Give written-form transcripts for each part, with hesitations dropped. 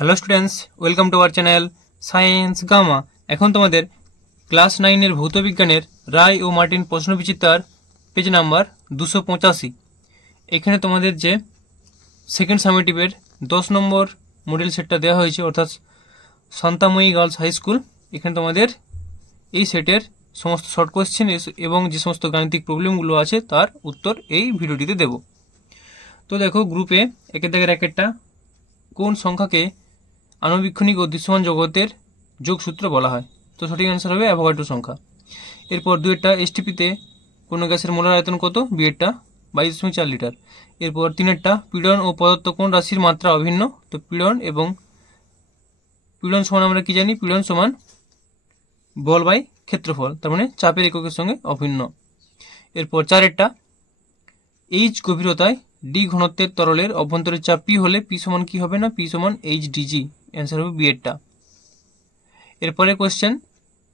Hello students, welcome to our channel science gamma. এখন তোমাদের class 9 ভৌত বিজ্ঞানের রায় ও মার্টিন প্রশ্নবিচিত্রার পেজ নাম্বার 285। এখানে তোমাদের যে সেকেন্ড সামেটিভের 10 নম্বর মডেল সেটটা দেওয়া হয়েছে, অর্থাৎ শান্তাময়ী গার্লস হাই স্কুল। এখানে তোমাদের এই সেটের সমস্ত শর্ট কোয়েশ্চেন এবং যে সমস্ত গাণিতিক প্রবলেমগুলো আছে তার উত্তর এই ভিডিওটিতে দেব। তো দেখো, গ্রুপে একের দাগের একটা কোন সংখ্যাকে আণুবীক্ষণিক ও দৃশ্যমান জগতের যোগসূত্র বলা হয়? তো সঠিক অ্যান্সার হবে অ্যাভোগাড্রো সংখ্যা। এরপর দুয়েরটা এসটিপিতে কোনো গ্যাসের মোলার আয়তন কত? বিয়েরটা 22.4 লিটার। এরপর তিনেরটা পীড়ন ও প্রদত্ত কোন রাশির মাত্রা অভিন্ন? তো পীড়ন সমান আমরা কি জানি? পীড়ন সমান বল বাই ক্ষেত্রফল, তার মানে চাপের এককের সঙ্গে অভিন্ন। এরপর চারেরটা এইচ গভীরতায় ডি ঘনত্বের তরলের অভ্যন্তরের চাপ পি হলে পি সমান কি হবে? না পি সমান এইচ ডিজি। অ্যান্সার হবে বিয়েরটা। এরপরে কোয়েশ্চেন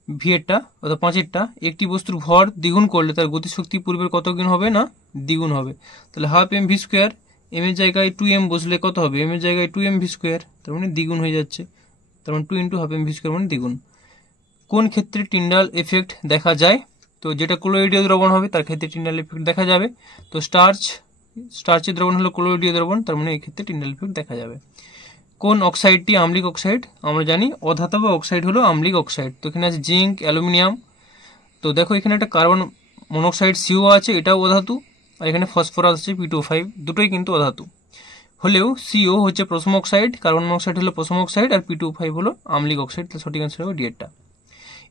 ভিয়েরটা অর্থাৎ পাঁচেরটা, একটি বস্তুর ভর দ্বিগুণ করলে তার গতিশক্তি পূর্বের কত গুণ হবে? না দ্বিগুণ হবে। তাহলে half m v square, m এর জায়গায় 2m বসলে কত হবে? এম এর জায়গায় 2m ভি স্কোয়ার, তার মানে দ্বিগুণ হয়ে যাচ্ছে। তার মানে 2 × হাফ এম ভি স্কোয়ার মানে দ্বিগুণ। কোন ক্ষেত্রে টিন্ডাল এফেক্ট দেখা যায়? তো যেটা ক্লোরোইডীয় দ্রবণ হবে তার ক্ষেত্রে টিন্ডাল এফেক্ট দেখা যাবে। তো স্টার্চের দ্রবণ হলো ক্লোরোইডীয় দ্রবণ, তার মানে এই ক্ষেত্রে টিন্ডাল এফেক্ট দেখা যাবে। কোন অক্সাইডটি আম্লিক অক্সাইড? আমরা জানি অধাতব অক্সাইড হলো আম্লিক অক্সাইড। তো এখানে আছে জিঙ্ক, অ্যালুমিনিয়াম। তো দেখো, এখানে একটা কার্বন মনোক্সাইড সিও আছে, এটাও অধাতু। আর এখানে ফসফরাস আছে P2O5, দুটোই কিন্তু অধাতু। হলেও সিও হচ্ছে প্রথম অক্সাইড, কার্বন মনোক্সাইড হলো প্রথম অক্সাইড, আর P2O5 হলো আম্লিক অক্সাইড। তাহলে সঠিক অ্যান্সার হবে ডিএরটা।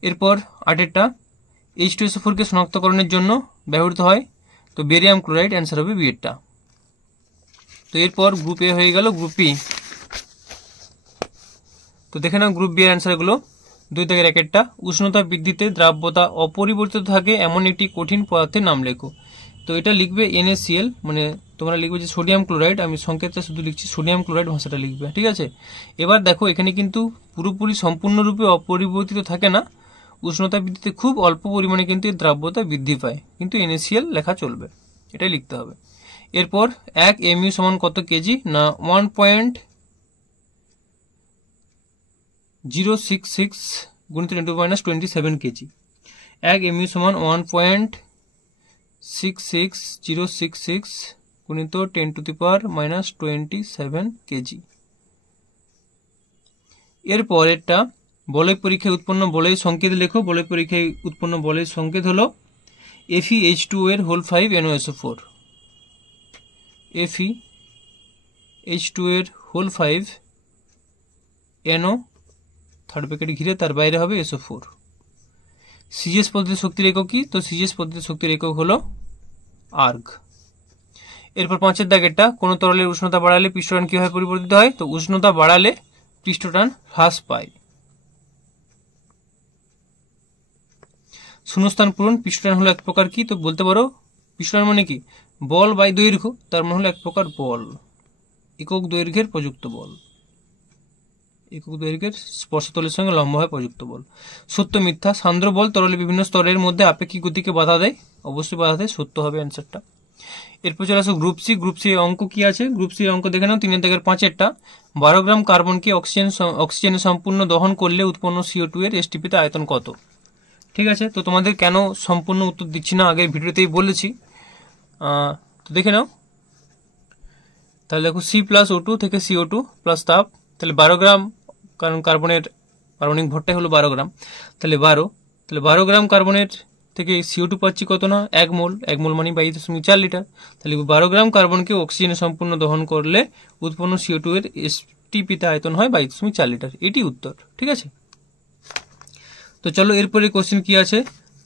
এরপর আটেরটা H2SO4 কে শনাক্তকরণের জন্য ব্যবহৃত হয়? তো বেরিয়াম ক্লোরাইড। অ্যান্সার হবে বিয়েরটা। তো এরপর গ্রুপ এ হয়ে গেল। গ্রুপ বি, তো দেখে নাও গ্রুপ বি এর অ্যান্সারগুলো। দুই দাগের একেরটা, উষ্ণতা বৃদ্ধিতে দ্রাব্যতা অপরিবর্তিত থাকে এমন একটি কঠিন পদার্থের নাম লেখো। তো এটা লিখবে NaCl, মানে তোমরা লিখবে যে সোডিয়াম ক্লোরাইড। আমি সংকেতটা শুধু লিখছি সোডিয়াম ক্লোরাইড, ভাষাটা লিখবে, ঠিক আছে? এবার দেখো, এখানে কিন্তু পুরোপুরি সম্পূর্ণরূপে অপরিবর্তিত থাকে না। উষ্ণতা বৃদ্ধিতে খুব অল্প পরিমাণে কিন্তু এর দ্রাব্যতা বৃদ্ধি পায়, কিন্তু NaCl লেখা চলবে, এটাই লিখতে হবে। এরপর 1 mu সমান কত কেজি? না 1.066 গুণিত 10⁻27 কেজি। 1 mu সমান 1.66066 গুণিত 10⁻27 কেজি। এরপর এটা বলয় পরীক্ষায় উৎপন্ন বলয়ের সংকেত লেখো। বলয় পরীক্ষায় উৎপন্ন বলয়ের সংকেত হলো FeH2O এর হোল 5 NaSO4। FeH2O এর হোল 5 NO থার্ড ব্র্যাকেট ঘিরে, তার বাইরে হবে SO4। সিজিএস পদ্ধতির শক্তির একক কি? তো সিজিএস পদ্ধতির শক্তির একক হলো আর্গ। এরপর পাঁচের দাগেরটা, কোন তরলের উষ্ণতা বাড়ালে পৃষ্ঠটান কিভাবে পরিবর্তিত হয়? তো উষ্ণতা বাড়ালে পৃষ্ঠটান হ্রাস পায়। শূন্যস্থান পূরণ পৃষ্ঠটান হলো এক প্রকার কি? তো বলতে পারো পৃষ্ঠটান মানে কি? বল বাই দৈর্ঘ্য, তার মানে হলো এক প্রকার বল, একক দৈর্ঘ্যের প্রযুক্ত বল, একক দৈর্ঘ্যের স্পর্শতলের সঙ্গে লম্বভাবে প্রযুক্ত বল। সত্য মিথ্যা, সান্দ্র বল তরলে বিভিন্ন স্তরের মধ্যে আপেক্ষিক গতিকে বাধা দেয়? অবশ্যই বাধা দেয়, সত্য হবে অ্যান্সারটা। এরপর চলে আসো গ্রুপ সি। গ্রুপ সি অঙ্ক কি আছে? গ্রুপ সি অঙ্ক দেখে নাও। 3 দাগের 5এরটা, 12 গ্রাম কার্বনকে অক্সিজেনে সম্পূর্ণ দহন করলে উৎপন্ন CO2 এর এসটিপিতে আয়তন কত? ঠিক আছে, তো তোমাদের কেন সম্পূর্ণ উত্তর দিচ্ছি না, আগের ভিডিওতেই বলেছি। তো দেখে নাও। তাহলে দেখো, C+O2 থেকে CO2 প্লাস তাপ, তাহলে 12 গ্রাম, কারণ কার্বনের পারমাণবিক ভরটাই হলো 12 গ্রাম, তাহলে 12 গ্রাম কার্বনের থেকে CO2 পাচ্ছি কত? না 1 মোল। 1 মোল মানে 22.4 লিটার। তাহলে 12 গ্রাম কার্বনকে অক্সিজেনে সম্পূর্ণ দহন করলে উৎপন্ন CO2 এর এসটিপিতে আয়তন হয় 22.4 লিটার। এটি উত্তর, ঠিক আছে? তো চলো এরপরে কোশ্চেন কি আছে।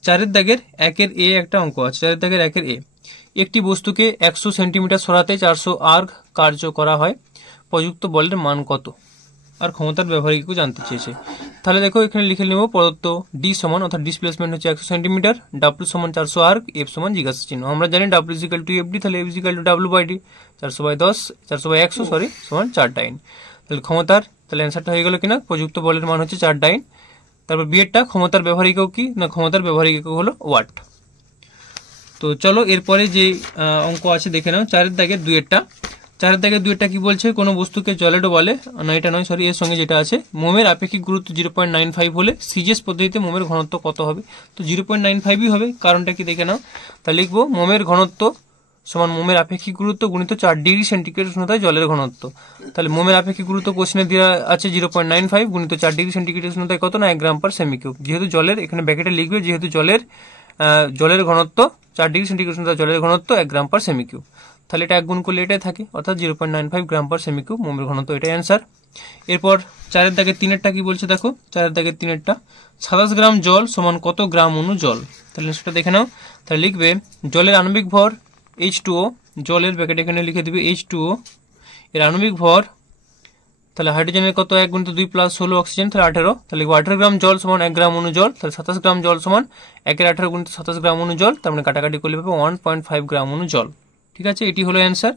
4 দাগের 1 এ একটা অঙ্ক আছে। 4 দাগের 1 এ, একটি বস্তুকে 100 সেন্টিমিটার সরাতে 400 আর্গ কার্য করা হয়, প্রযুক্ত বলের মান কত? আর ক্ষমতার ব্যবহারিক জানতে চেয়েছে। তাহলে দেখো, এখানে লিখে নেব প্রদত্ত ডি সমান, অর্থাৎ ডিসপ্লেসমেন্ট হচ্ছে 100 সেন্টিমিটার, ডাব্লিউ সমান 400 আর্গ, এফ সমান জিজ্ঞাসা চিহ্ন। আমরা জানি ডাব্লিউ ইজিক্যাল টু এফডি, তাহলে এফ ইজিক্যাল টু ডাব্লিউ/ডি, 400/100 সমান 4 ডাইন। তাহলে ক্ষমতার, তাহলে অ্যান্সারটা হয়ে গেল কিনা, প্রযুক্ত বলের মান হচ্ছে 4 ডাইন। তারপর বিয়েরটা, ক্ষমতার ব্যবহারিক কি? না ক্ষমতার ব্যবহারিক হলো ওয়াট। তো চলো এরপরে যে অঙ্ক আছে দেখে নাও। 4 দাগের 2এরটা, 4 দাগে 2টা কি বলছে, কোনো বস্তুকে জলে ডোবালে, না এটা নয় সরি, এর সঙ্গে যেটা আছে, মোমের আপেক্ষিক গুরুত্ব 0.95 হলে সিজিএস পদ্ধতিতে মোমের ঘনত্ব কত হবে? তো 0.95ই হবে। কারণটা কি দেখে নাও। তাহলে লিখবো মোমের ঘনত্ব সমান মোমের আপেক্ষিক গুরুত্ব গুণিত 4 ডিগ্রি সেন্টিগ্রেড উষ্ণতায় জলের ঘনত্ব। তাহলে মোমের আপেক্ষিক গুরুত্ব কোশ্চেনে দেওয়া আছে 0.95 গুণিত 4 ডিগ্রি সেন্টিগ্রেড উষ্ণতায় কত না 1 গ্রাম পার সেমি কিউব। যেহেতু জলের, এখানে ব্র্যাকেটে লিখবে যেহেতু জলের ঘনত্ব 4 ডিগ্রি সেন্টিগ্রেড উষ্ণতায় জলের ঘনত্ব 1 গ্রাম পার সেমি কিউব। তাহলে এটা 1 গুণ করলে এটাই থাকে, অর্থাৎ 0.95 গ্রাম পার সেমি কিউব মোমের ঘনত্ব, এটাই অ্যান্সার। এরপর 4 দাগের 3-এরটা কি বলছে দেখো, 4 দাগের 3-এরটা 27 গ্রাম জল সমান কত গ্রাম অণু জল। তাহলে সেটা দেখে নাও। তাহলে লিখবে জলের আণবিক ভর H2O, জলের ব্র্যাকেট এখানে লিখে দিবে H2O, এর আণবিক ভর, তাহলে হাইড্রোজেনের কত 1 গুণিত 2 প্লাস 16 অক্সিজেন, তাহলে 18, তাহলে 18 গ্রাম জল সমান 1 গ্রাম অণু জল, তাহলে 27 গ্রাম জল সমান 1/18 গুণিত 27 গ্রাম অণু জল, তার মানে কাটাকাটি করলে পাবে 1.5 গ্রাম অণু জল। ঠিক আছে, এটি হলো অ্যান্সার।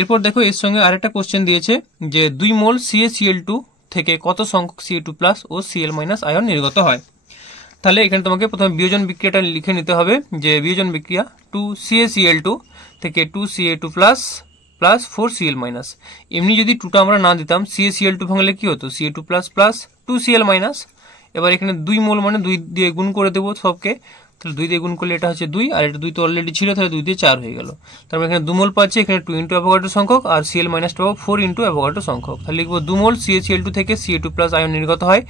এরপর দেখো এর সঙ্গে আরেকটা কোশ্চেন দিয়েছে যে 2 মোল CaCl2 থেকে কত সংখ্যক Ca2+ ও Cl- আয়ন নির্গত হয়। তাহলে এখানে তোমাকে প্রথমে বিয়োজন বিক্রিয়াটা লিখে নিতে হবে, যে বিয়োজন বিক্রিয়া 2CaCl2 থেকে 2Ca2+ প্লাস 4Cl-। এমনি যদি 2টা আমরা না দিতাম, CaCl2 ভাঙলে কি হতো, Ca2+ প্লাস 2Cl-। এবার এখানে 2 মোল মানে 2 দিয়ে গুণ করে দেবো সবকে, তাহলে 2 দিয়ে গুণ করলে এটা হচ্ছে 2, আর এটা 2 তো অলরেডি ছিল, তাহলে 2 দিয়ে 4 হয়ে গেল। তারপর এখানে 2 মোল পাচ্ছি, এখানে 2 ইন্টু অ্যাভোগাড্রো সংখ্যক, আর Cl- পাবো 4 ইন্টু অ্যাভোগাড্রো সংখ্যক। তাহলে লিখবো 2 মোল CaCl2 থেকে Ca2+ আয়ন নির্গত হয়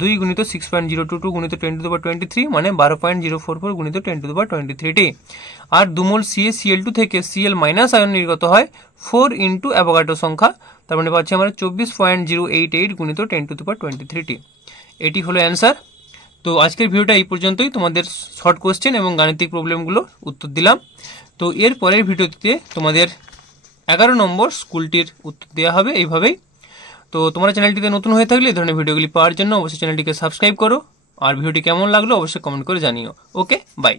2 গুণিত 6.022 গুণিত 10⁻23 মানে 12.044 গুণিত 10⁻23t, আর 2 মোল CaCl2 থেকে Cl- আয়ন নির্গত হয় 4 ইন্টু অ্যাভোগাড্রো সংখ্যা, তার মানে পাচ্ছি আমরা 24.088 গুণিত 10⁻23t। এটি হলো অ্যান্সার। তো আজকের ভিডিওটা এই পর্যন্তই, তোমাদের শর্ট কোশ্চেন এবং গাণিতিক প্রবলেমগুলো উত্তর দিলাম। তো এর পরের ভিডিওতে তোমাদের 11 নম্বর স্কুলটির উত্তর দেওয়া হবে এইভাবেই। তো তোমরা চ্যানেলটিতে নতুন হয়ে থাকলে এই ধরনের ভিডিওগুলি পাওয়ার জন্য অবশ্যই চ্যানেলটিকে সাবস্ক্রাইব করো, আর ভিডিওটি কেমন লাগলো অবশ্যই কমেন্ট করে জানিও। ওকে, বাই।